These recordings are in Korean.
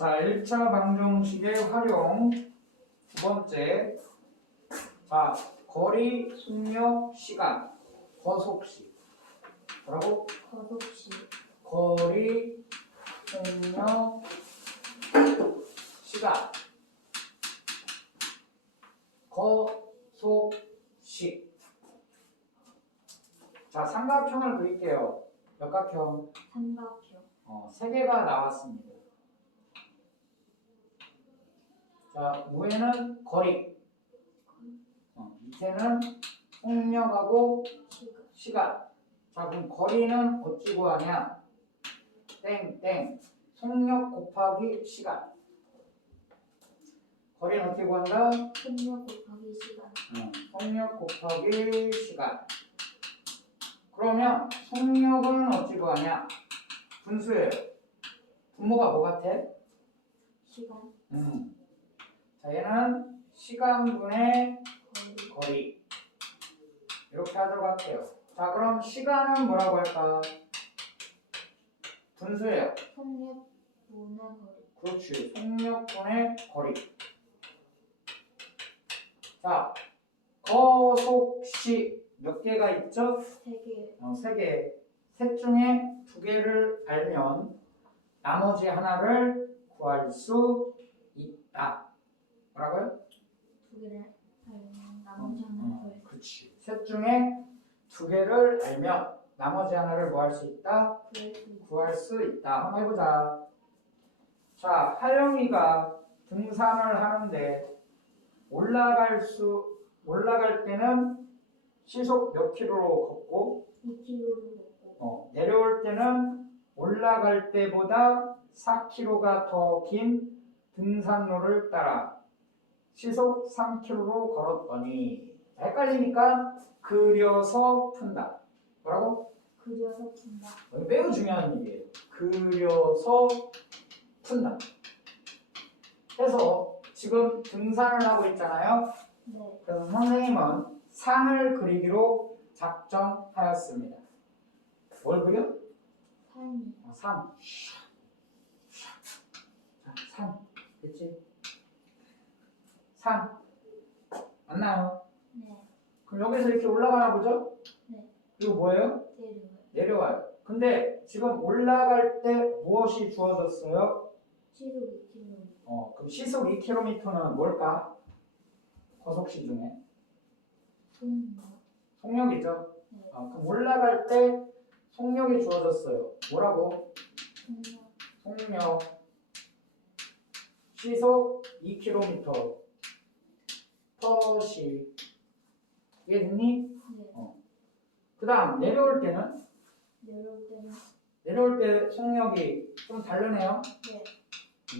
자, 1차 방정식의 활용 두 번째. 자, 거리, 속력, 시간, 거속시. 뭐라고? 거속시. 거리, 속력, 시간, 거속시. 자, 삼각형을 그릴게요. 몇 각형? 삼각형. 세 개가 나왔습니다. 자, 위에는 거리, 밑에는 속력하고 시간. 자, 그럼 거리는 어찌 구하냐? 땡땡. 속력 곱하기 시간. 거리는 어떻게 구한다? 속력 곱하기 시간. 속력 곱하기 시간. 그러면 속력은 어찌 구하냐? 분수예요. 분모가 뭐 같아? 시간. 자, 얘는 시간분의 거리. 거리. 이렇게 하도록 할게요. 자, 그럼 시간은 뭐라고 할까? 분수예요. 속력분의 거리. 그렇지. 속력분의 거리. 자, 거속시 몇 개가 있죠? 3개. 3개. 셋 중에 2개를 알면 나머지 하나를 구할 수 있다. 뭐라고요? 2개를 알면 나머지 하나를 구할 수 그렇지. 셋 중에 2개를 알면 나머지 하나를 뭐 할 수 있다? 구할 수 있다. 한번 해보자. 자, 하영이가 등산을 하는데 올라갈 때는 시속 몇 킬로로 걷고 2km를 걷고 내려올 때는 올라갈 때보다 4km가 더 긴 등산로를 따라 시속 3km로 걸었더니 헷갈리니까 그려서 푼다. 뭐라고? 그려서 푼다. 매우 중요한 얘기예요. 그려서 푼다. 그래서 지금 등산을 하고 있잖아요. 네. 그래서 선생님은 산을 그리기로 작정하였습니다. 뭘 그려? 산이. 산. 자, 산. 됐지? 산. 맞나요? 네. 그럼 여기서 이렇게 올라가나 보죠? 네. 그리고 뭐예요? 내려요. 내려와요. 근데 지금 올라갈 때 무엇이 주어졌어요? 시속 2km. 그럼 시속 2km는 뭘까? 거속시 중에. 속력이죠. 네. 그럼 올라갈 때 속력이 주어졌어요. 뭐라고? 속력. 시속 2km per 시. 이해됐니? 네. 그 다음 내려올 때는? 내려올 때는 내려올 때 속력이 좀 다르네요. 네.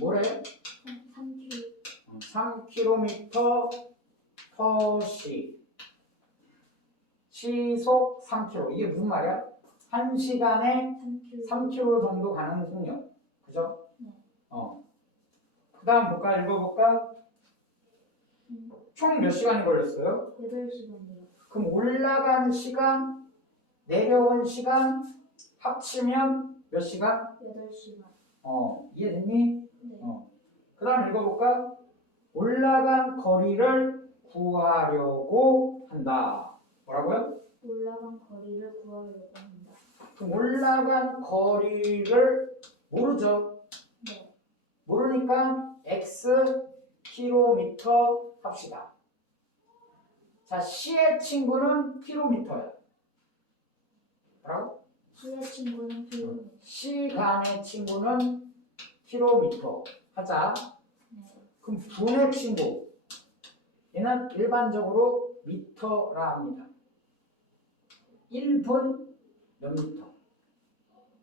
뭐래? 3km. 3km per 시. 시속 3km. 이게 무슨 말이야? 1시간에 3km 정도 가는 속력. 그죠? 네. 그 다음 읽어볼까? 총 몇 시간이 걸렸어요? 8시간이요. 그럼 올라간 시간, 내려온 시간 합치면 몇 시간? 8시간. 이해됐니? 네. 그 다음 읽어볼까? 올라간 거리를 구하려고 한다. 뭐라고요? 올라간 거리를 구하려고 한다. 그럼 올라간 거리를 모르죠? 네. 모르니까 x 킬로미터 합시다. 자, 시의 친구는 킬로미터야. 뭐라고? 시의 친구는 킬로미터. 시간의 친구는 킬로미터 하자. 네. 그럼 분의 친구 얘는 일반적으로 미터라 합니다. 1분 몇 미터?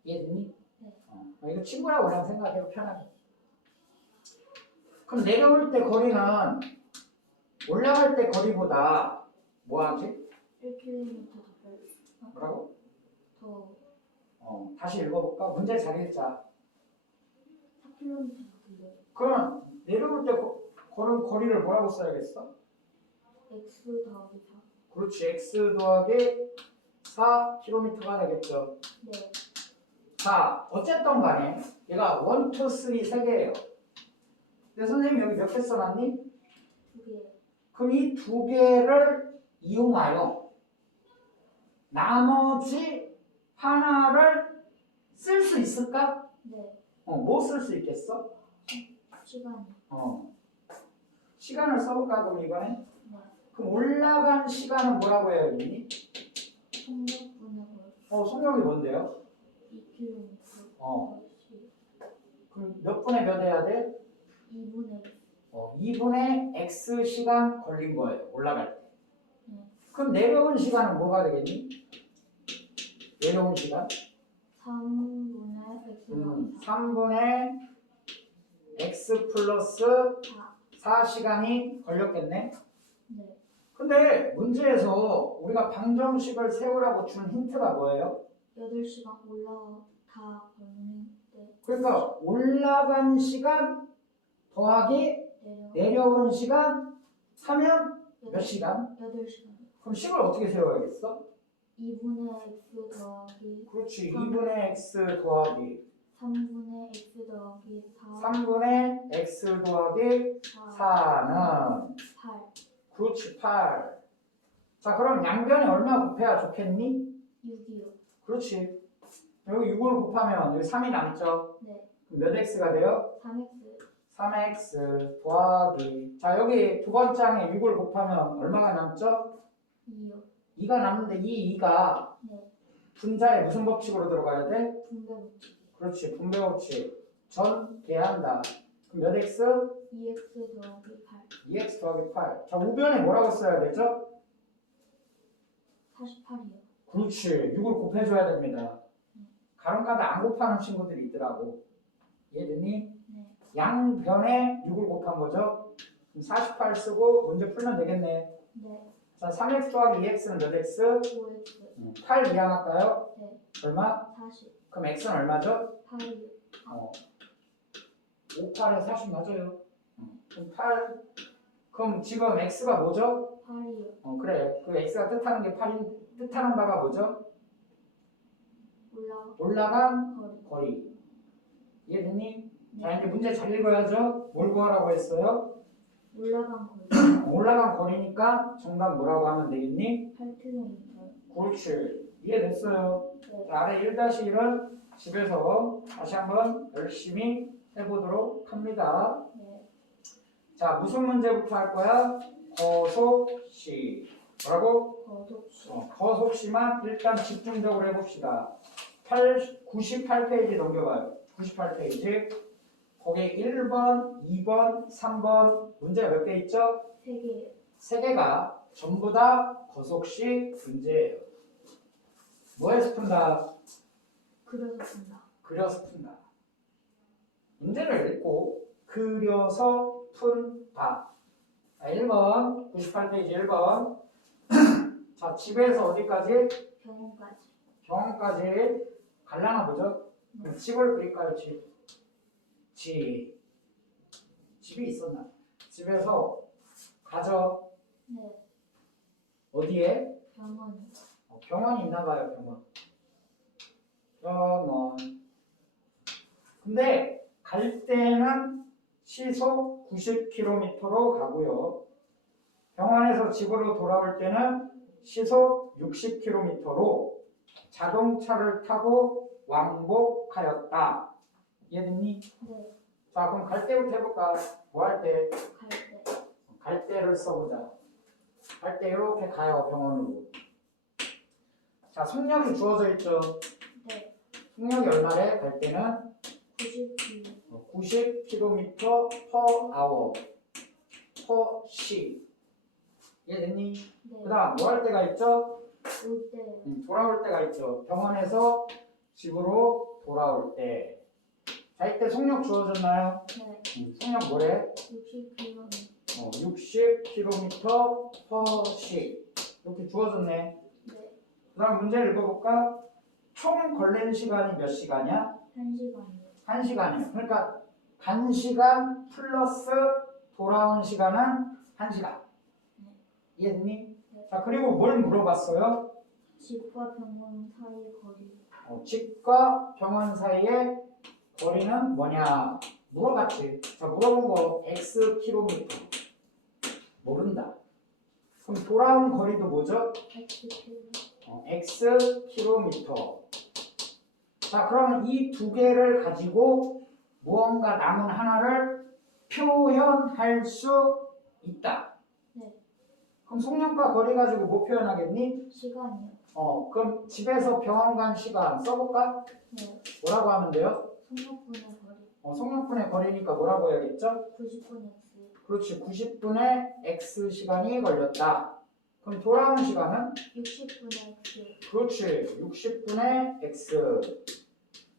이해됐니? 네. 이거 친구라고 그냥 생각해요. 편하게. 그럼 내려올 때 거리는 올라갈 때 거리보다 뭐하지? 1km 더 뭐라고? 더 다시 읽어볼까? 문제 잘 읽자. 4km 더 길어요. 그럼 내려올 때 걸은 거리를 뭐라고 써야겠어? x 더하기 4. 그렇지. x 더하기 4km가 되겠죠. 네. 자, 어쨌든 간에 얘가 1, 2, 3 세 개예요. 근데 선생님 여기 몇 개 써놨니? 2개. 그럼 이 두 개를 이용하여 나머지 하나를 쓸 수 있을까? 네. 뭐 쓸 수 있겠어? 시간이. 시간을 써볼까 그럼 이번에? 네. 그럼 올라간 시간은 뭐라고 해야 되니? 속력분의 걸. 속력이 뭔데요? 2km. 그럼 몇 분에 몇 해야 돼? 2분의 2분의 x 시간 걸린 거예요. 올라갈 때. 네. 그럼 내려온 시간은 뭐가 되겠니? 내려온 시간? 3분의 x 더하기 3분의 x 플러스 4. 4시간이 걸렸겠네. 네. 근데 문제에서 우리가 방정식을 세우라고 준 힌트가 뭐예요? 8시간 올라가 걸리는데 그러니까 올라간 시간 더하기 내려온 시간 하면 몇 시간? 8시간. 그럼 식을 어떻게 세워야겠어? 2분의 x 더하기 그렇지. 2분의 x 더하기 3분의 x 더하기 4. 3분의 x 더하기 4는 8. 그렇지 8. 자 그럼 양변에 얼마 곱해야 좋겠니? 6이요. 그렇지. 여기 6을 곱하면 여기 3이 남죠? 네. 그럼 몇 x가 돼요? 3x. 3x 더하기 자 여기 두 번째 항에 6을 곱하면 얼마가 남죠? 2요. 2가 남는데 이 2가 네. 분자에 무슨 법칙으로 들어가야 돼? 분배 법칙. 그렇지 분배 법칙 전개한다. 그럼 몇 x? 2x 더하기 8. 2x 더하기 8. 자 우변에 뭐라고 써야 되죠? 48이요. 그렇지 6을 곱해줘야 됩니다. 가끔가다 안 곱하는 친구들이 있더라고. 이해되니? 네. 양변에 6을 곱한 거죠? 그럼 48 쓰고 문제 풀면 되겠네. 네. 자 3x 더하기 2x는 몇 x? 5x. 8 이항할까요? 네. 얼마? 40. 그럼 x는 얼마죠? 8이요. 5, 8에 40 맞아요. 그럼 8. 그럼 지금 x가 뭐죠? 8이요. 그래. 그 x가 뜻하는 게 8인 뜻하는 바가 뭐죠? 올라간 거리. 이해됐니? 네. 자 이제 문제 잘 읽어야죠. 뭘 구하라고 했어요? 올라간 거리. 올라간 거리니까 정답 뭐라고 하면 되겠니? 8km. 그렇지. 이해됐어요. 네. 자, 아래 1-1은 집에서 다시 한번 열심히 해보도록 합니다. 네. 자, 무슨 문제부터 할 거야? 거속시. 뭐라고? 거속시. 거속시만 일단 집중적으로 해봅시다. 98페이지 넘겨봐요. 98페이지. 거기 1번, 2번, 3번 문제가 몇 개 있죠? 3개. 3개가 전부 다 거속시 문제예요. 뭐해서 푼다? 그려서 푼다. 그려서 푼다. 문제를 읽고 그려서 푼다. 1번, 98페이지 1번. 자, 집에서 어디까지? 병원까지. 병원까지 갈라나 보죠? 그럼 집을 그릴까요? 집이 있었나? 집에서 가죠. 네. 어디에? 병원이. 병원이 있나 봐요, 병원. 근데 갈 때는 시속 90km로 가고요. 병원에서 집으로 돌아올 때는 시속 60km로 자동차를 타고 왕복하였다. 이해됐니? 네. 자, 그럼 갈 때부터 해볼까? 뭐 할 때? 갈 때. 갈 때를 써보자. 갈 때 이렇게 가요, 병원으로. 자, 속력이 주어져 있죠? 네. 속력이 얼마래? 갈 때는 90km. 90km per hour per 시. 이해됐니? 네. 그 다음 뭐 할 때가 있죠? 올 때. 돌아올 때가 있죠. 병원에서 집으로 돌아올 때. 자, 이때 속력 주어졌나요? 네. 속력 뭐래? 60km. 60km per 시. 이렇게 주어졌네. 네. 그 다음 문제를 읽어볼까? 총 걸린 시간이 몇 시간이야? 1시간이요. 1시간이에요. 그러니까 간 시간 플러스 돌아온 시간은 1시간. 네. 이해됐니? 네. 자, 그리고 뭘 물어봤어요? 집과 병원 사이 거리. 집과 병원 사이의 거리는 뭐냐? 물어봤지. 자, 물어본 거 x 킬로미터. 모른다. 그럼 돌아온 거리도 뭐죠? x 킬로미터. 자, 그러면 이 두 개를 가지고 무언가 남은 하나를 표현할 수 있다. 네. 그럼 속력과 거리 가지고 뭐 표현하겠니? 시간이요. 그럼 집에서 병원 간 시간 써볼까? 네. 뭐라고 하면 돼요? 속력분의 거리. 속력분의 거리니까 뭐라고 해야겠죠? 90분 x. 그렇지. 90분의 x 시간이 걸렸다. 그럼 돌아오는 시간은? 60분의 x. 그렇지. 60분의 x.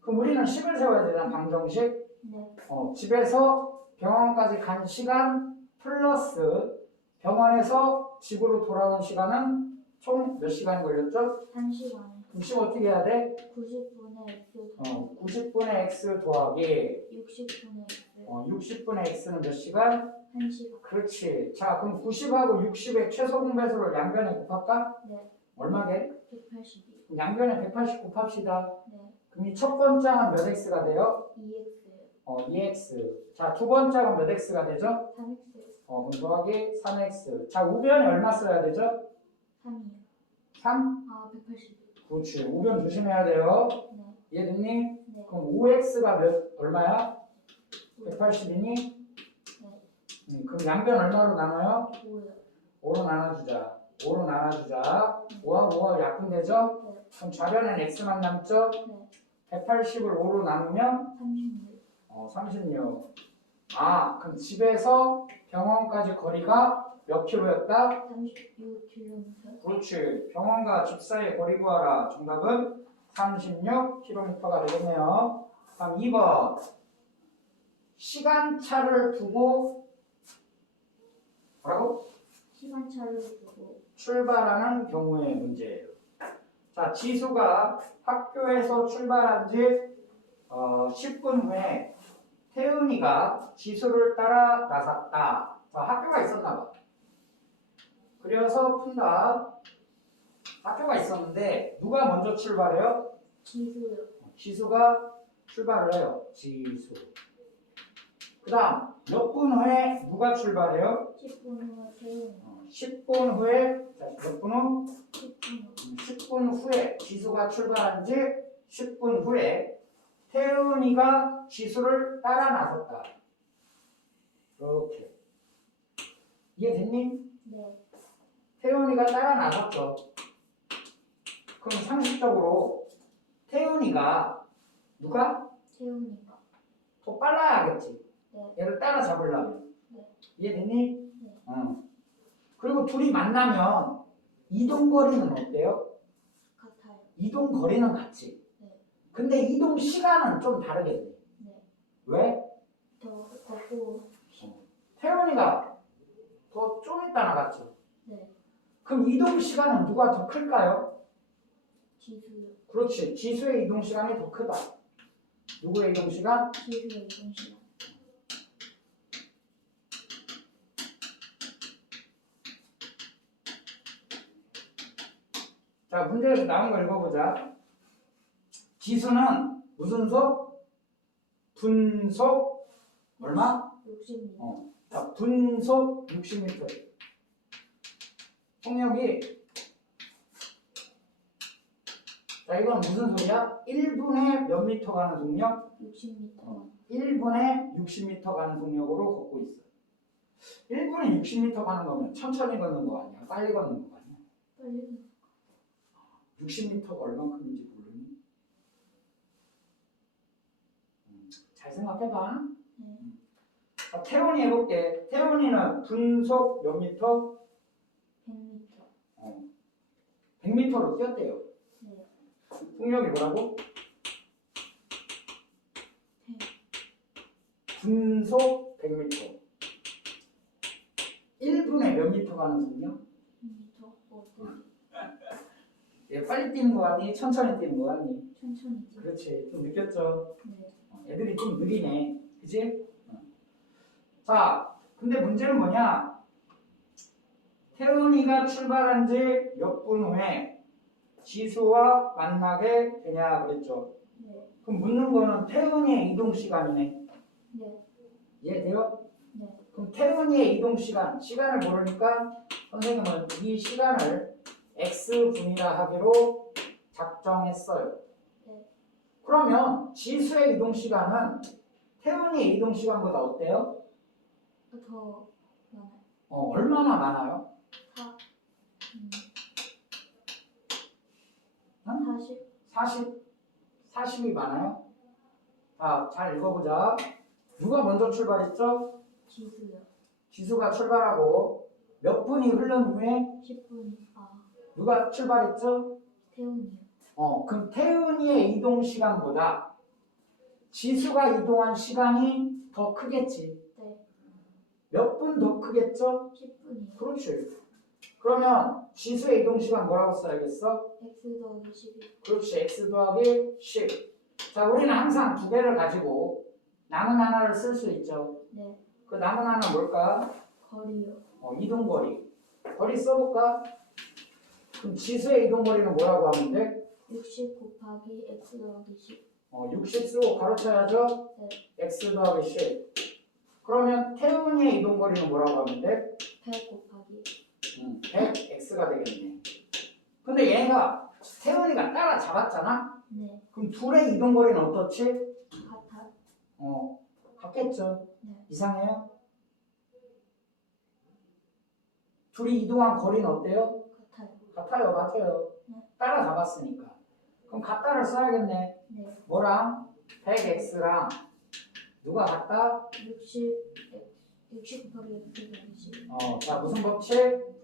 그럼 우리는 식을 세워야 되잖아. 방정식. 네. 집에서 병원까지 간 시간 플러스 병원에서 집으로 돌아온 시간은 총 몇 시간 걸렸죠? 1시간에. 그럼 10 어떻게 해야 돼? 90분의 x. 90분의 x 더하기 60분의 x. 60분의 x는 몇 시간? 1시간. 그렇지. 자, 그럼 90하고 60의 최소 공배수를 양변에 곱할까? 네. 얼마게? 182. 그럼 양변에 180 곱합시다. 네. 그럼 이 첫 번째 항은 몇 x가 돼요? 2x. 2x. 자, 두 번째 항은 몇 x가 되죠? 3x. 그럼 더하기 3x. 자, 우변이 얼마 써야 되죠? 3이요. 3? 아, 182. 그렇지. 우변 조심해야 돼요. 네. 이해됐니? 네. 그럼 5x가 얼마야? 180이니? 네. 그럼 양변 얼마로 나눠요? 5요. 5로 나눠주자. 5로 나눠주자. 5하고 5하고 약분되죠? 네. 그럼 좌변엔 x만 남죠? 네. 180을 5로 나누면 36. 36. 아, 그럼 집에서 병원까지 거리가 몇 킬로였다? 36km. 그렇지. 병원과 집 사이의 거리 구하라. 정답은 36km가 되겠네요. 다음 2번. 시간차를 두고 뭐라고? 시간차를 두고 출발하는 경우의 문제예요. 자, 지수가 학교에서 출발한 지 10분 후에 태은이가 지수를 따라 나섰다. 자, 학교가 있었나 봐. 그래서 푼다. 학교가 있었는데 누가 먼저 출발해요? 지수요. 지수가 출발을 해요. 지수. 그 다음 몇 분 후에 누가 출발해요? 10분 후에 태훈이. 10분 후에 몇 분 후? 10분 후. 10분 후에 지수가 출발한 지 10분 후에 태은이가 지수를 따라 나섰다. 이렇게. 이해됐니? 네. 태은이가 따라 나섰죠. 그럼 상식적으로 태은이가 누가? 태훈이가. 더 빨라야겠지. 네. 얘를 따라잡으려면. 네. 이해됐니? 네. 그리고 둘이 만나면 이동 거리는 어때요? 같아요. 이동 거리는 같지. 네. 근데 이동 시간은 좀 다르겠네. 네. 왜? 더 걷고. 태훈이가 더 좀 있다 나갔죠. 네. 그럼 이동 시간은 누가 더 클까요? 지수요. 그렇지. 지수의 이동 시간이 더 크다. 누구의 이동 시간? 지수의 이동 시간. 자, 문제에서 나온 거 읽어보자. 지수는 무슨 속? 분속 얼마? 60m. 자, 분속 60m. 속력이 자, 이건 무슨 소리야? 1분에 몇 미터 가는 속력? 60m. 1분에 60m 가는 속력으로 걷고 있어. 1분에 60m 가는 거면 천천히 걷는 거 아니야? 빨리 걷는 거 아니야? 빨리. 60m가 얼만큼인지 모르니? 잘 생각해봐. 네. 자, 태훈이 해볼게. 태훈이는 분속 몇 미터? 100m. 100m로 뛰었대요. 네. 속력이 뭐라고? 분속 100m. 1분에 몇 미터 가는 속력? 100m. 어떻게? 얘 빨리 뛰는 거 같니? 천천히 뛰는 거 같니? 천천히. 그렇지. 좀 느꼈죠? 네. 애들이 좀 느리네. 그치? 자, 근데 문제는 뭐냐? 태은이가 출발한 지 몇 분 후에 지수와 만나게 되냐 그랬죠. 네. 그럼 묻는 거는 태은이의 이동 시간이네. 네. 이해돼요? 네. 그럼 태훈이의 이동 시간을 모르니까 선생님은 이 시간을 x분이라 하기로 작정했어요. 네. 그러면 지수의 이동 시간은 태훈이의 이동 시간보다 어때요? 더 많아요. 얼마나 많아요? 4. 응? 40. 40이 많아요? 자, 잘 읽어보자. 누가 먼저 출발했죠? 지수요. 지수가 출발하고 몇 분이 흐른 후에 10분. 누가 출발했죠? 태훈이요. 그럼 태훈이의 이동 시간보다 지수가 이동한 시간이 더 크겠지. 네. 몇 분 더 크겠죠? 10분이요. 그렇지. 그러면 지수의 이동 시간 뭐라고 써야겠어? x 더하기 12. 그렇지. x 더하기 10. 자, 우리는 항상 두 개를 가지고 남은 하나를 쓸 수 있죠. 네. 그 남은 하나는 뭘까? 거리요. 이동거리. 거리 써볼까? 그럼 지수의 이동거리는 뭐라고 하면 돼? 60 곱하기 x 더하기 10. 60 쓰고 가로쳐야죠? 네. x 더하기 10. 그러면 태훈이의 이동거리는 뭐라고 하면 돼? 100 곱하기 100x가 되겠네. 근데 얘가 태훈이가 따라잡았잖아? 네. 그럼 둘의 이동거리는 어떻지? 같아요. 같겠죠? 네. 이상해요? 둘이 이동한 거리는 어때요? 같아요. 같아요. 맞아요. 네. 따라잡았으니까. 그럼 같다를 써야겠네. 네. 뭐랑? 100x랑 누가 같다? 60 곱하기 x 더하기 10. 자, 무슨 법칙?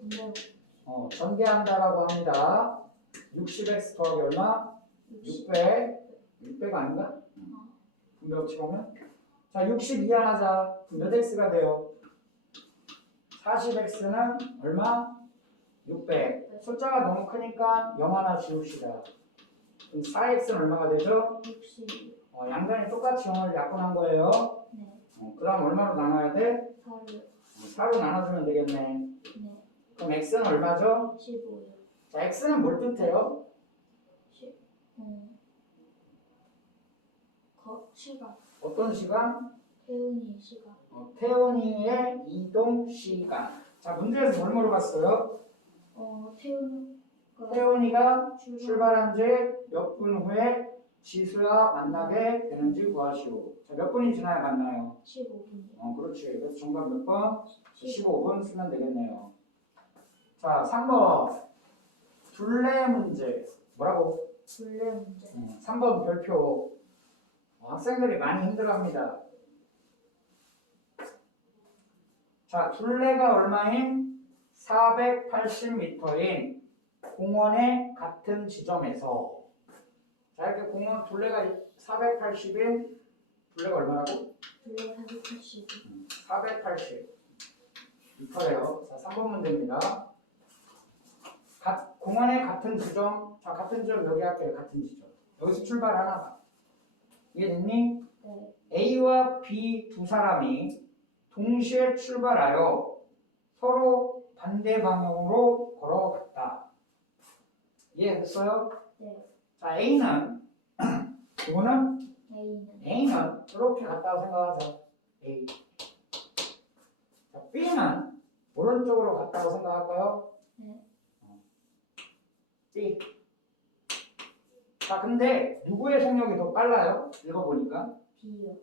분배로 전개한다라고 합니다. 60x 더하기 얼마? 60. 600 아닌가? 분배 법칙 보면 자, 60 이항하자. 그럼 몇 x가 돼요? 40x는 얼마? 600. 숫자가 너무 크니까 0 하나 지웁시다. 그럼 4x는 얼마가 되죠? 60. 양변이 똑같이 0을 약분한 거예요. 네. 그 다음 얼마로 나눠야 돼? 4를. 4로 나눠주면 되겠네. 네. 그럼 x는 얼마죠? 15요. 자, x는 뭘 뜻해요? 10. 시간. 어떤 시간? 태훈이 시간. 태훈이의 이동 시간. 자, 문제에서 뭘 물어봤어요? 태훈이가 출발한 지 몇 분 후에 지수와 만나게 되는지 구하시오. 자, 몇 분이 지나야 만나요? 15분이요. 그렇지. 그래서 정답 몇 번? 15분 쓰면 되겠네요. 자, 3번. 둘레 문제. 뭐라고? 둘레 문제. 3번 별표. 학생들이 많이 힘들어합니다. 자, 둘레가 얼마인? 480m인 공원의 같은 지점에서 자, 이렇게 공원 둘레가 480인 둘레가 얼마라고? 둘레 480. 480 미터래요. 자, 3번 문제입니다. 공원의 같은 지점. 자, 같은 지점 여기 할게요. 같은 지점. 여기서 출발하나 봐. 이해됐니? 네. A와 B 두 사람이 동시에 출발하여 서로 반대 방향으로 걸어갔다. 이해됐어요? 네. 자, A는 이거는 A는 이렇게 갔다고 생각하자. A. 자, B는 오른쪽으로 갔다고 생각할까요? 네. B. 자, 근데 누구의 속력이 더 빨라요? 읽어보니까. B요.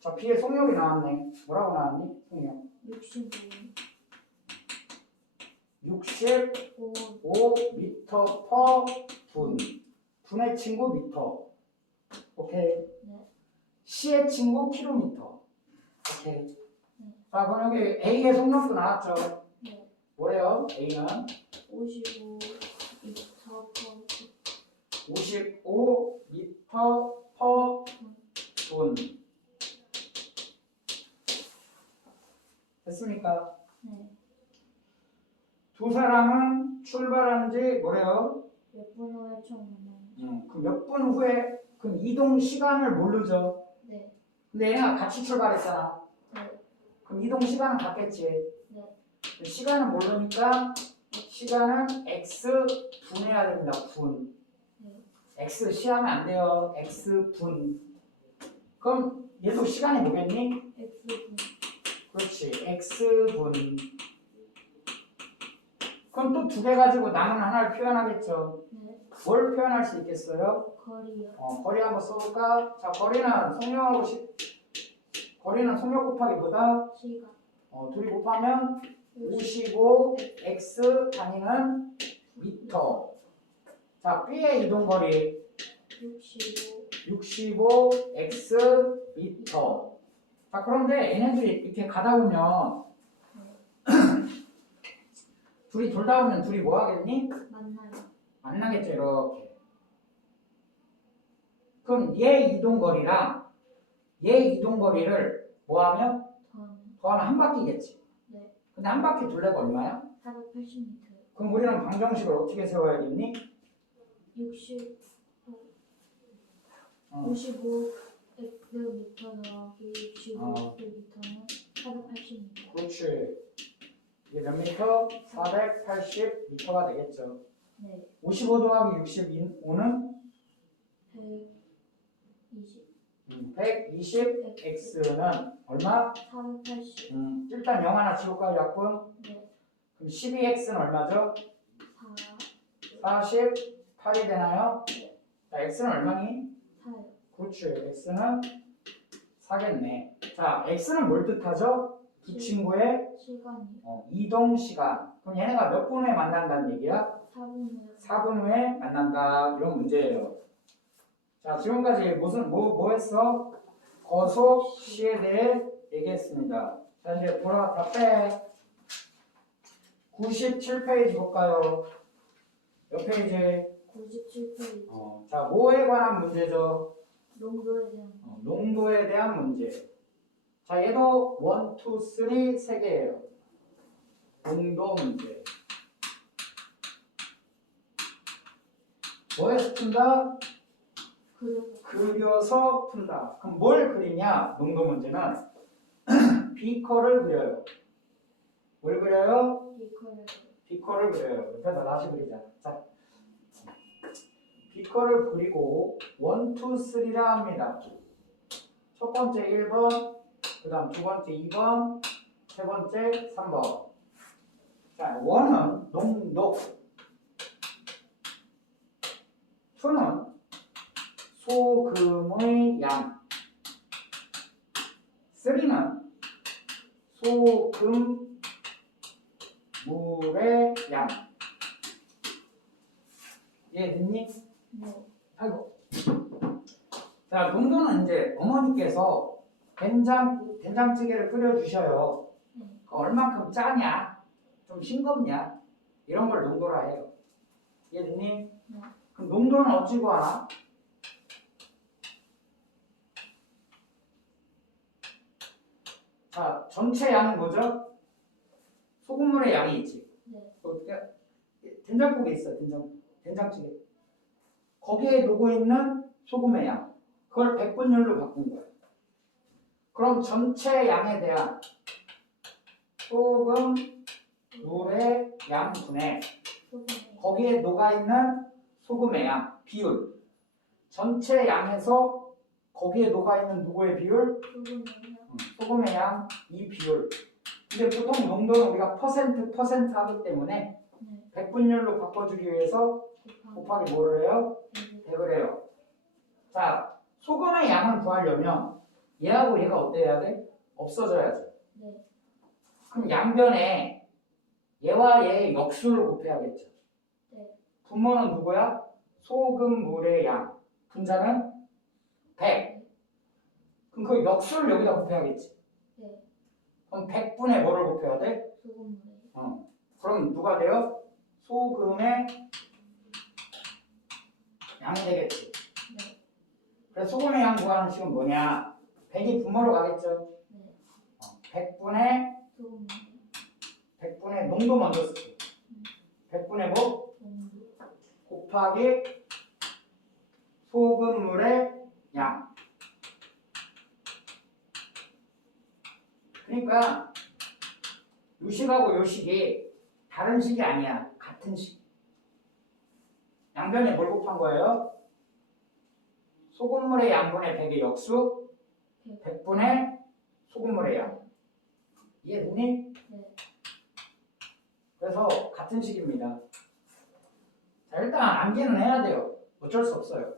자, B의 속력이 나왔네. 뭐라고 나왔니? 속력. 65m per 분. 분의 친구 미터. 오케이. 네. C의 친구 킬로미터. 오케이. 네. 자, 그럼 여기 A의 속력도 나왔죠? 네. 뭐래요? A는 55m per 55m per 분. 됐습니까? 네. 두 사람은 출발한 지 뭐래요? 몇 분 후에 처음 만나요? 그럼 몇 분 후에 그럼 이동 시간을 모르죠? 네. 근데 얘가 같이 출발했잖아. 네. 그럼 이동 시간은 같겠지. 네. 시간은 모르니까 시간은 x 분해야 됩니다. 분. 네. x 시하면 안 돼요. x 분. 그럼 얘도 시간이 뭐겠니? x분. 그럼 또 두 개 가지고 남은 하나를 표현하겠죠. 네. 뭘 표현할 수 있겠어요? 거리요. 거리 한번 써볼까? 자, 거리는 속력 곱하기 뭐다? 시간. 둘이 곱하면 55 x 단위는 미터. 자, B의 이동거리 65 x 미터. 자, 그런데 얘네들이 이렇게 가다 보면 둘이 돌다 보면 둘이 뭐 하겠니? 만나요. 만나겠죠, 이렇게. 그럼 얘 이동거리랑 얘 이동거리를 뭐 하면? 더하면 한 바퀴겠지. 네. 근데 한 바퀴 둘레가 얼마야? 480m. 그럼 우리는 방정식을 어떻게 세워야겠니? 60 어. 55 x 더하기 65 어. x는 480m. 그렇지. 이게 몇 미터? 480미터가 되겠죠. 네. 55 더하기 65는 120 120x는 얼마? 480. 일단 0 하나 지울까요, 약분? 네. 그럼 12x는 얼마죠? 4 48이 되나요? 네. 자, x는 얼마니? 4요. 그렇지. x는 4겠네. 자, x는 뭘 뜻하죠? 두 친구의 시간이요. 이동 시간. 그럼 얘네가 몇 분 후에 만난다는 얘기야? 4분 후에. 4분 후에 만난다. 이런 문제예요. 자, 지금까지 뭐 했어? 거속 시에 대해 얘기했습니다. 자, 이제 돌아왔다 빼. 97페이지 볼까요? 몇 페이지? 97페이지. 자, 뭐에 관한 문제죠? 농도에 대한. 농도에 대한 문제. 자, 얘도 1, 2, 3 개예요. 농도 문제. 뭐에서 푼다? 그려서 푼다. 그럼 뭘 그리냐? 농도 문제는 비커를 그려요. 뭘 그려요? 비커를 그려요. 옆에다 다시 그리자. 자, 비커를 그리고 1, 2, 3라 합니다. 첫 번째 1번, 그 다음 두 번째 2번, 세 번째 3번. 자, 1은 농도, 2는 소금의 양, 3는 소금 물의 양. 이해됐니? 네. 아이고. 자, 농도는 이제 어머니께서 된장찌개를 끓여주셔요. 네. 얼만큼 짜냐? 좀 싱겁냐? 이런 걸 농도라 해요. 이해됐니? 네. 그럼 농도는 어찌 구하나? 자, 전체 양은 뭐죠? 소금물의 양이 있지. 네. 된장국에 있어요. 된장찌개. 거기에 녹고 있는 소금의 양. 그걸 100분율로 바꾼 거예요. 그럼 전체 양에 대한 소금 물의 양분에 거기에 녹아있는 소금의 양 비율. 전체 양에서 거기에 녹아있는 누구의 비율? 소금의 양 이 비율. 근데 보통 농도는 우리가 퍼센트 하기 때문에 100분율로 바꿔주기 위해서 곱하기 뭐를 해요? 100을 해요. 자, 소금의 양을 구하려면 얘하고 얘가 어때야 돼? 없어져야지. 네. 그럼 양변에 얘와 얘의 역수를 곱해야겠죠. 네. 분모는 누구야? 소금 물의 양. 분자는 100. 그럼 그 역수를 여기다 곱해야겠지. 네. 그럼 100분의 뭐를 곱해야 돼? 소금물에. 그럼 누가 돼요? 소금의 양이 되겠지. 네. 그래서 소금의 양 구하는 식은 뭐냐? 100이 분모로 가겠죠. 네. 100분의 소금물에. 100분의 농도 먼저 쓸게. 100분의 뭐? 농도. 곱하기 소금물의 양. 그러니까 요 식하고 요 식이 다른 식이 아니야. 같은 식. 양변에 뭘 곱한 거예요? 소금물의 양분의 100의 역수 100분의 소금물의 양. 이해됐니? 네. 그래서 같은 식입니다. 자, 일단 암기는 해야 돼요. 어쩔 수 없어요.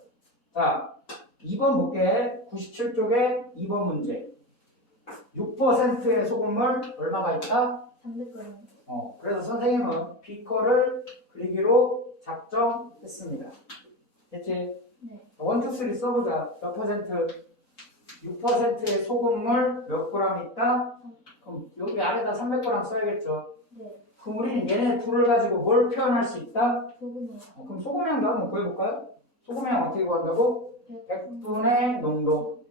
자, 2번 볼게. 97쪽에 2번 문제. 6%의 소금물 얼마가 있다? 300g. 그래서 선생님은 비커를 그리기로 작정했습니다. 됐지? 네. 1, 2, 3 써보자. 몇 퍼센트? 6%의 소금물 몇 그램 있다? 그럼 여기 아래다 300g 써야겠죠. 네. 그럼 우리는 얘네 둘을 가지고 뭘 표현할 수 있다? 소금이요. 그럼 소금량도 한번 구해볼까요? 소금량 어떻게 구한다고? 100분의 농도.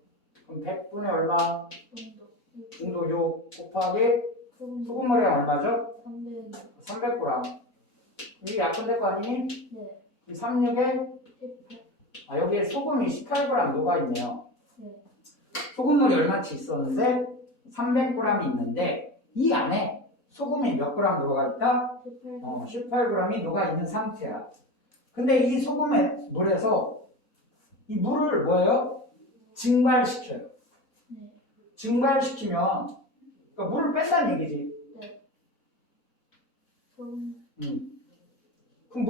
그럼 100분의 얼마? 정도. 농도 6 곱하기 소금물량 얼마죠? 300. 300g. 이게 약분될 거 아니니? 네. 그럼 36에 18. 여기에 소금이 18g 녹아있네요. 네. 소금물이 얼마치 있었는데 300g이 있는데 이 안에 소금이 몇 그램 들어가 있다? 18. 18g이 녹아 있는 상태야. 근데 이 소금의 물에서 이 물을 뭐예요? 증발시켜요. 네. 증발시키면 그러니까 물을 뺀다는 얘기지. 네. 소금. 그럼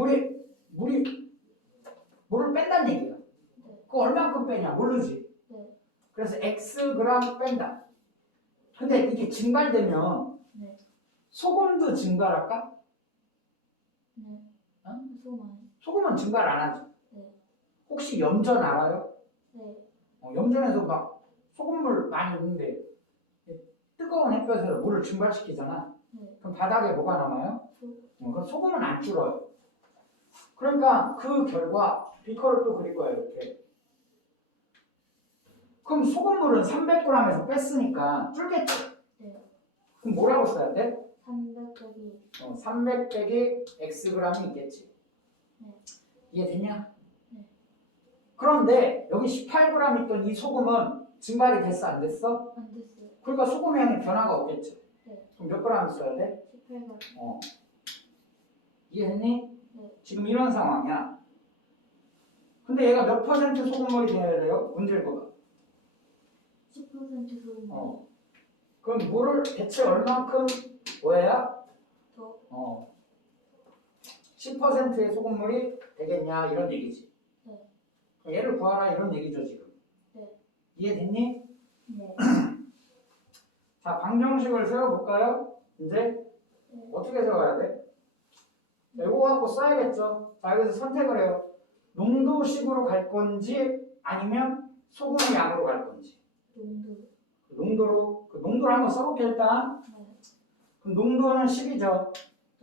물을 뺀다는 얘기야. 네. 그거 얼마큼 빼냐? 모르지. 네. 그래서 x 그램 뺀다. 근데 이게 증발되면 네. 소금도 증발할까? 네. 어? 소금. 소금은 증발 안 하지. 네. 혹시 염전 알아요? 네. 염전에서 막 소금물 많이 넣는데 뜨거운 햇볕에서 물을 증발시키잖아. 네. 그럼 바닥에 뭐가 남아요? 소금. 그럼 소금은 안 줄어요. 그러니까 그 결과 비커를 또 그릴 거예요. 이렇게. 그럼 소금물은 300g에서 뺐으니까 줄겠죠? 네. 그럼 뭐라고 써야 돼? 300 곱이. 300 빼기 xg이 있겠지. 네. 이해됐냐? 네. 그런데 여기 18g 있던 이 소금은 증발이 됐어? 안 됐어? 안 됐어요. 그러니까 소금의 양에 변화가 없겠죠. 네. 그럼 몇 그램 써야 돼? 18g. 이해했니? 네. 지금 이런 상황이야. 근데 얘가 몇 퍼센트 소금물이 돼야 돼요? 문제 읽어봐. 10% 소금. 그럼 물을 대체 얼만큼 뭐야? 더. 10%의 소금물이 되겠냐 이런 얘기지. 네. 그럼 얘를 구하라 이런 얘기죠 지금. 네. 이해됐니? 네. 자, 방정식을 세워볼까요? 이제 네. 어떻게 세워야 돼? 자, 이거 갖고 써야겠죠. 자, 여기서 선택을 해요. 농도식으로 갈 건지 아니면 소금의 양으로 갈 건지. 농도. 농도를 한번 써볼게 일단. 네. 그럼 농도는 10이죠.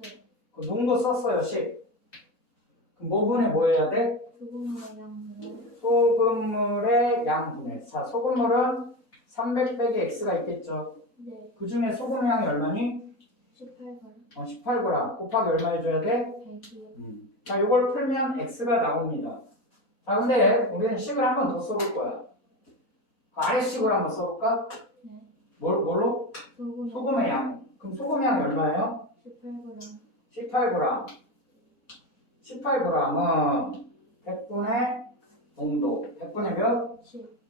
네. 그 농도 썼어요 10. 그럼 뭐분의 뭐 해야 돼? 소금의 양분의. 소금물의 양분의. 자, 소금물은 300 빼기 x가 있겠죠. 네. 그 중에 소금의 양이 얼마니? 18g. 18g 곱하기 얼마 해줘야 돼? 100이요. 자, 이걸 풀면 x가 나옵니다. 자, 근데 우리는 식을 한 번 더 써볼 거야. 그 아래식으로 한번 써볼까? 네. 뭘로? 소금. 소금의 양. 그럼 소금의 양이 얼마예요? 18g. 18g. 18g은 100분의 농도. 100분의 몇? 10.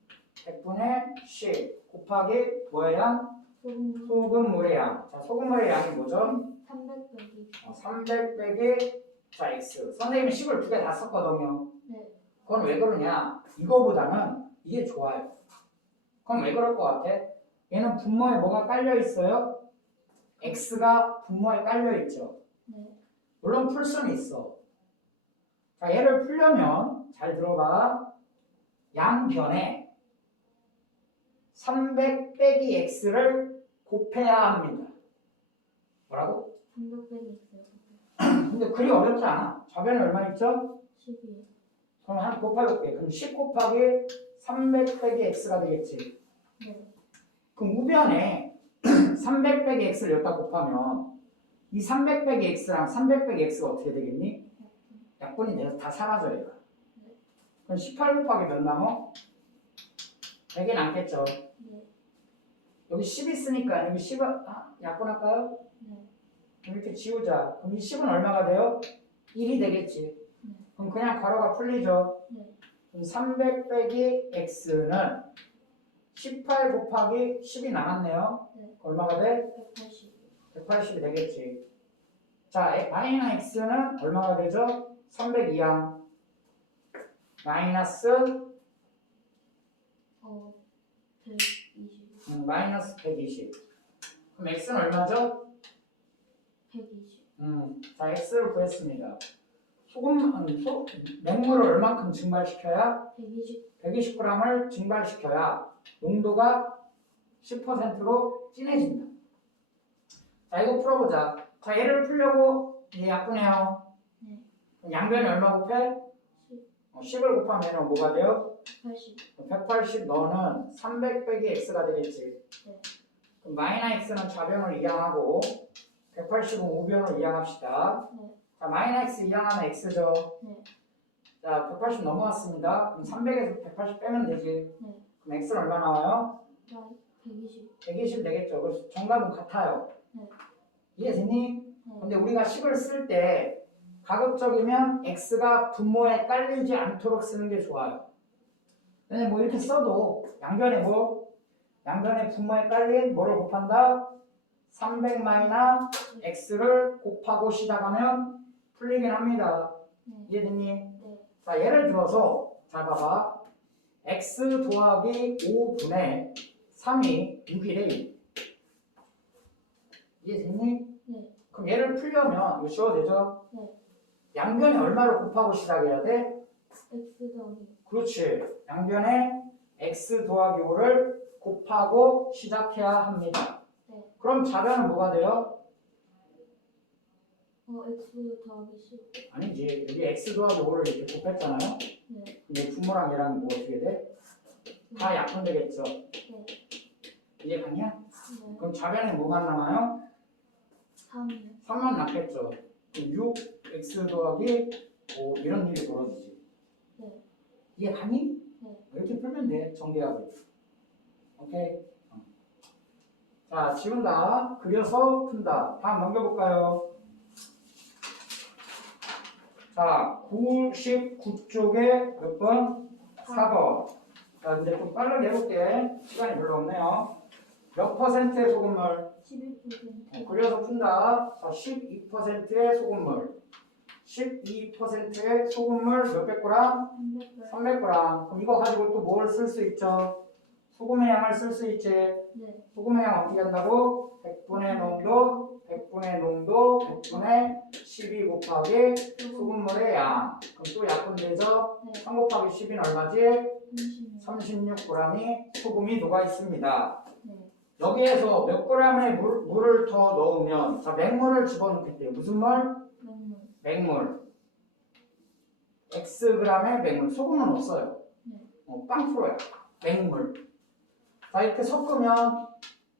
100분의 10 곱하기 뭐의 양? 소금. 소금물의 양. 자, 소금물의 양이 뭐죠? 300 빼기. 300 빼기 자, x. 선생님이 식을 두 개 다 썼거든요. 네. 그건 왜 그러냐? 이거보다는 이게 좋아요. 그럼 왜 그럴 것 같아? 얘는 분모에 뭐가 깔려 있어요? x가 분모에 깔려 있죠. 네. 물론 풀 수는 있어. 자, 얘를 풀려면 잘 들어봐. 양변에 300 빼기 x를 곱해야 합니다. 뭐라고? 300 빼기 있어요. 근데 그리 어렵지 않아. 좌변에 얼마 있죠? 10이요. 그럼 한 곱해볼게. 그럼 10 곱하기 300 빼기 x가 되겠지. 네. 그럼 우변에 300 빼기 x를 여기다 곱하면 이 300 빼기 x랑 300 빼기 x가 어떻게 되겠니? 약분이 돼서 다 사라져 얘가. 그럼 18 곱하기 몇 남어? 100이 남겠죠. 네. 여기 10 있으니까 여기 10은 약분할까요? 네. 그럼 이렇게 지우자. 그럼 이 10은 얼마가 돼요? 1이 되겠지. 네. 그럼 그냥 괄호가 풀리죠. 네. 그럼 300 빼기 x는 18 곱하기 10이 남았네요. 네. 그럼 얼마가 돼? 180. 180이 되겠지. 자, y나 x는 얼마가 되죠? 302양 마이너스 120. 마이너스 120. 그럼 x는 얼마죠? 120. 자, x를 구했습니다. 맹물을 얼만큼 증발시켜야? 120. 120g을 증발시켜야 농도가 10%로 진해진다. 자, 이거 풀어보자. 자, 얘를 풀려고 얘 약분해요. 네. 그럼 양변이 얼마 곱해? 10. 10을 곱하면 뭐가 돼요? 180. 180 너는 300 빼기 x가 되겠지. 네. 그럼 마이너 x는 좌변을 이항하고 180은 우변을 이항합시다. 네. 자, 마이너 x 이항하면 x죠. 네. 자, 180 넘어왔습니다. 그럼 300에서 180 빼면 되지. 네. 그럼 x는 얼마 나와요? 120. 120 되겠죠. 그래서 정답은 같아요. 네. 이해되니? 네. 근데 우리가 식을 쓸 때 가급적이면 x가 분모에 깔리지 않도록 쓰는 게 좋아요. 왜냐면 뭐 이렇게 써도 양변에 양변에 분모에 깔린 뭐를 곱한다? 300 마이너 x를 곱하고 시작하면 풀리긴 합니다. 네. 이해됐니? 네. 자, 예를 들어서 잘 봐봐. x 더하기 5분의 3이 6이래. 이해됐니? 네. 그럼 얘를 풀려면 이거 쉬워도 되죠? 네. 양변에 얼마를 곱하고 시작해야 돼? X 더하기. 그렇지. 양변에 x 더하기 5를 곱하고 시작해야 합니다. 네. 그럼 좌변은 뭐가 돼요? X 더하기 10. 아니지. 여기 x 더하기 5를 이렇게 곱했잖아요. 네. 근데 분모랑 얘랑 뭐 어떻게 돼? 다 약분되겠죠. 네. 이해 가냐? 네. 그럼 좌변에 뭐만 남아요? 3이요. 3만 남겠죠. 그럼 6 x 더하기 5 이런 일이 벌어지지. 네. 이해 가니? 네. 이렇게 풀면 돼. 정리하고. 오케이. 자, 지운다. 그려서 푼다. 다음 넘겨볼까요? 자, 99쪽에 몇 번? 4번. 자, 이제 좀 빠르게 해볼게. 시간이 별로 없네요. 몇 퍼센트의 소금물? 11%. 그려서 푼다. 자, 12%의 소금물. 12%의 소금물 몇백 그램? 300g. 300g. 그럼 이거 가지고 또 뭘 쓸 수 있죠? 소금의 양을 쓸 수 있지. 네. 소금의 양 어떻게 한다고? 100분의 농도, 100분의 농도, 100분의 12 곱하기 소금물의 양. 그럼 또 약분되죠? 네. 3 곱하기 10은 얼마지? 36. 36g이 소금이 녹아 있습니다. 네. 여기에서 몇 g의 물을 더 넣으면, 자, 맹물을 집어넣겠대요. 무슨 물? 맹물. 맹물. Xg의 맹물. 소금은 없어요. 네. 빵 프로야. 맹물. 자, 이렇게 섞으면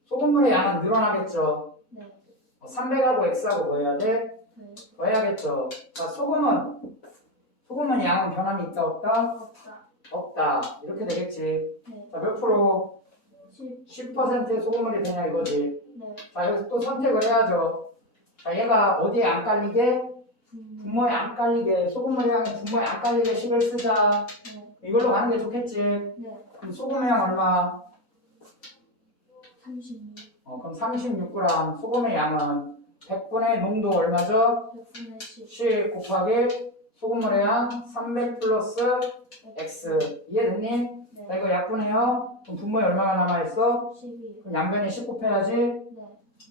소금물의 양은 늘어나겠죠. 네. 300하고 X하고 뭐 해야 돼? 네. 더해야겠죠. 자, 소금은 양은 변함이 있다 없다? 없다. 없다. 이렇게 되겠지. 네. 자, 몇 프로? 10. 10%의 소금물이 되냐 이거지. 네. 자, 여기서 또 선택을 해야죠. 자, 얘가 어디에 안 깔리게? 분모에 안 깔리게. 소금물의 양이 분모에 안 깔리게 식을 쓰자. 네. 이걸로 가는 게 좋겠지. 네. 그럼 소금의 양 얼마? 36. 그럼 36g. 소금의 양은 100분의 농도 얼마죠? 100분의 10. 10 곱하기 소금물의 양 300 플러스 x. 이해됐니? 자, 네. 이거 약분해요. 그럼 분모에 얼마가 남아있어? 12. 그럼 양변에 10 곱해야지. 네.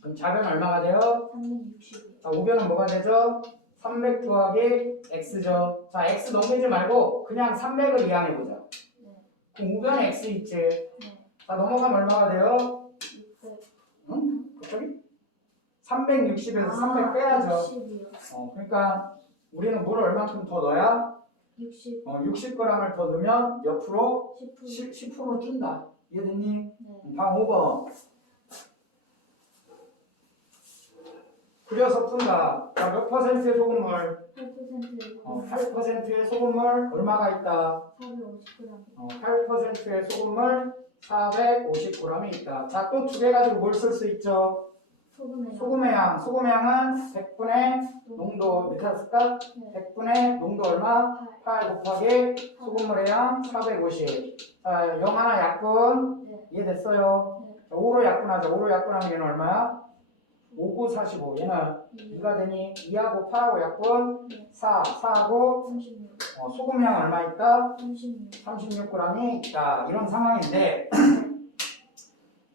그럼 좌변 얼마가 돼요? 360. 자, 우변은 뭐가 되죠? 300 더하기 x죠. 자, x 넘기지 말고 그냥 300을 이항해보자. 네. 그럼 우변에 x 있지. 네. 자, 넘어가면 얼마가 돼요? 600. 응? 갑자기? 360에서 300 빼야죠. 60이요. 그러니까 우리는 물을 얼만큼 더 넣어야? 60. 60g을 더 넣으면 옆으로 10%. 10% 준다. 이해됐니? 네. 다음 5번. 그려서 푼다. 자, 몇 퍼센트의 소금물? 8%. 8%의 소금물 얼마가 있다? 450g. 8%의 소금물 450g이 있다. 자, 또 두 개 가지고 뭘 쓸 수 있죠? 소금의 양. 소금의 양은 100분의 농도 밑에 쓸까? 네. 100분의 농도 얼마? 8. 8 곱하기 소금물의 양 450. 자, 0 하나 약분. 네. 이해됐어요? 네. 5로 약분하자. 5로 약분하면 얘는 얼마야? 5, 9, 45. 얘는 2가 되니 2하고 8하고 약분 4, 4하고 36. 소금량 얼마 있다? 36. 36g이 있다. 이런 상황인데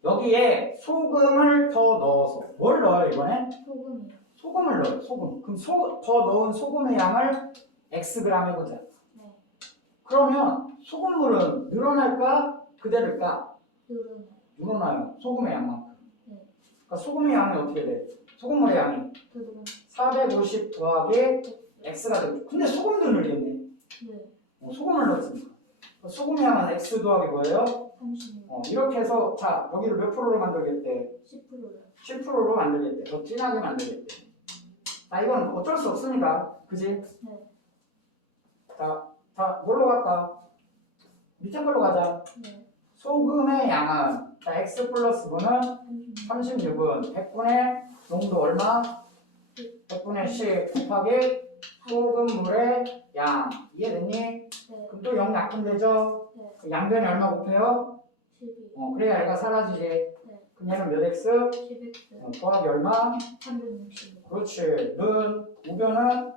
여기에 소금을 더 넣어서 뭘 넣어요 이번에? 소금이요. 소금을 넣어요. 소금. 그럼 더 넣은 소금의 양을 Xg 해보자. 네. 그러면 소금물은 늘어날까? 그대로일까? 늘어나요. 소금의 양만큼. 네. 그러니까 소금의 양이 어떻게 돼? 소금물의 양이 늘어나. 450 더하기 X가 되죠. 근데 소금도 늘겠네. 네. 소금을 넣었으니까. 소금의 양은 X 더하기 뭐예요? 36. 이렇게 해서 자 여기를 몇 프로로 만들겠대? 10%요. 10%로 만들겠대. 더 진하게 만들겠대. 자 이건 어쩔 수 없으니까. 그지? 네. 자 뭘로 갈까? 밑에 걸로 가자. 네. 소금의 양은 자 X 플러스 V는 36은 100분의 농도 얼마? 100분의 10 곱하기 소금물의 양. 이해됐니? 네. 그럼 또 0 약분되죠? 네. 그 양변이 얼마 곱해요? 12. 그래야 얘가 사라지지. 네. 그럼 얘는 몇 X? 10x. 더하기 얼마? 365. 그렇지. 는 우변은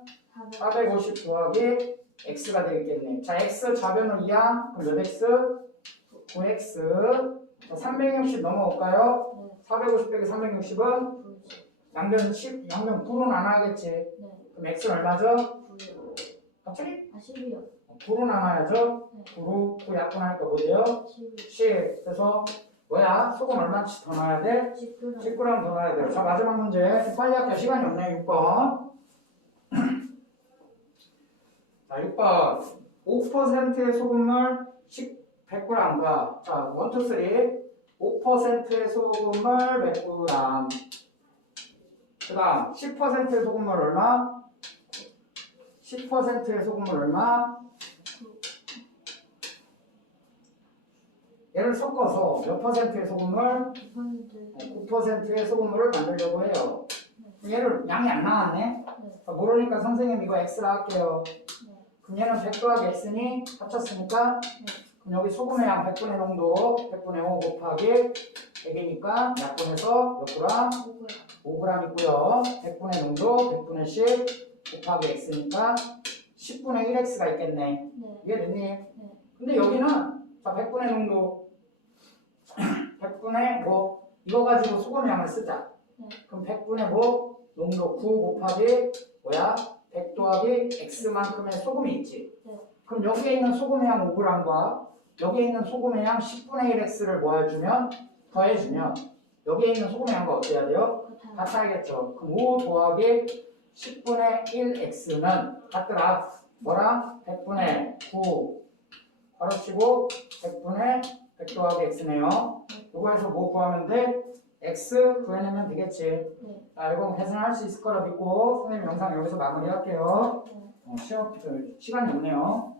450 더하기 X가 되겠네. 자, X 좌변은 2야. 그럼 몇 X? 9X. 자, 360 넘어올까요? 네. 450 빼기 360은 90. 양변 10, 양변 9로 나눠야겠지. 네. 그럼 X는 얼마죠? 9요. 갑자기? 10이요. 9로 나눠야죠. 네. 9로 9 약분하니까 뭐 돼요? 10. 10. 그래서 뭐야? 소금 얼마씩 더 넣어야 돼? 10g. 10g 더 넣어야 돼요. 자, 마지막 문제. 빨리 할게요. 시간이 없네. 6번. 자, 6번. 5%의 소금물 100g과 자, 1, 2, 3. 5%의 소금물 100g. 그 다음 10%의 소금물 얼마? 10%의 소금물 얼마? 얘를 섞어서 몇 퍼센트의 소금물? 9%의 소금물을 만들려고 해요. 얘를 양이 안 나왔네? 모르니까 선생님 이거 X라 할게요. 그럼 얘는 100 더하기 X니 합쳤으니까 그럼 여기 소금의 양 100분의 농도 100분의 5 곱하기 100이니까 약분해서 몇 그램? 5g 있고요. 100분의 농도 100분의 10 곱하기 X니까 10분의 1X가 있겠네. 이게 됐니? 근데 여기는 자 100분의 농도 100분의 뭐 이거 가지고 소금의 양을 쓰자. 그럼 100분의 뭐 농도 9 곱하기 뭐야? 100 더하기 X만큼의 소금이 있지. 그럼 여기에 있는 소금의 양 5g과 여기에 있는 소금의 양 10분의 1X를 뭐 해주면 더해주면 여기에 있는 소금의 양과 어때야 돼요? 같아야겠죠. 그럼 5 더하기 10분의 1X는 같더라. 뭐랑? 100분의 9 가로치고 100분의 100 더하기 X네요. 이거에서 뭐 구하면 돼? X 구해내면 되겠지. 자, 이건 계산할 수 있을 거라 믿고 선생님 영상 여기서 마무리할게요. 시간이 없네요.